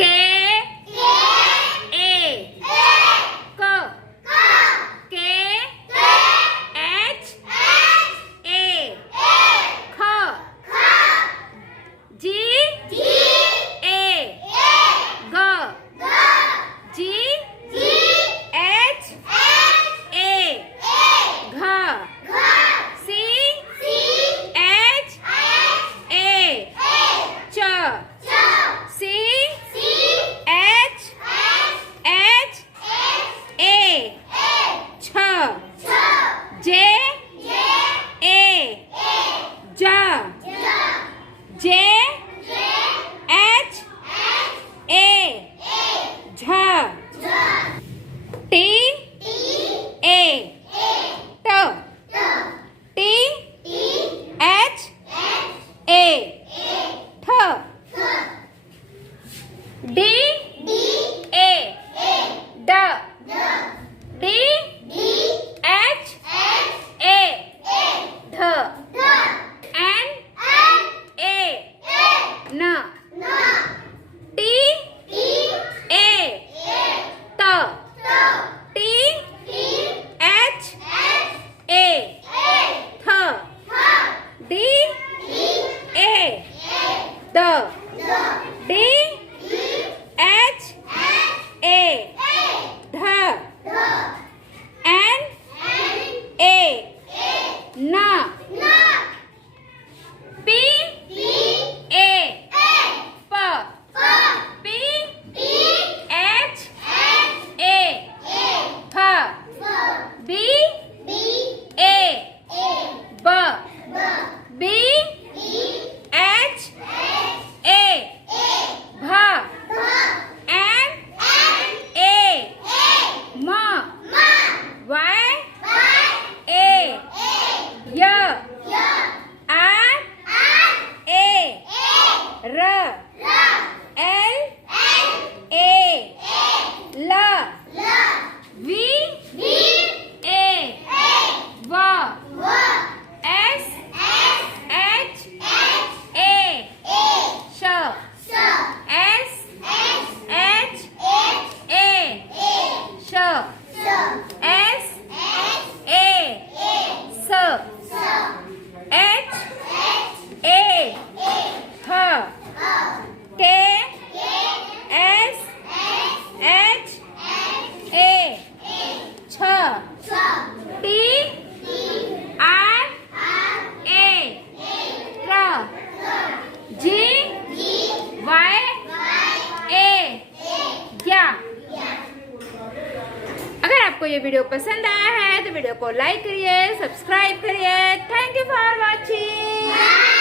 के ए क के एच ए ख जी ए ग जी एच ए घ सी एच ए च सी एच एच ए छ जे ए ज जे एच ए झ टी ए ट टी एच ए ठ डी ए ड डी एच ए ध एन ए न टी ए त टी एच ए थ D A the D H A ध एन ए न पी ए प पी एच ए फ बी ए ब बी एच ए भ एन ए म वाय ए य R A raw L A ल वी ए व एस एच ए श एस एच ए श एस ए स एच ए ह के एस एच ए छ टी आर ए र जी वाय ए या। अगर आपको ये वीडियो पसंद आया है तो वीडियो को लाइक करिए, सब्सक्राइब करिए। Thank you for watching.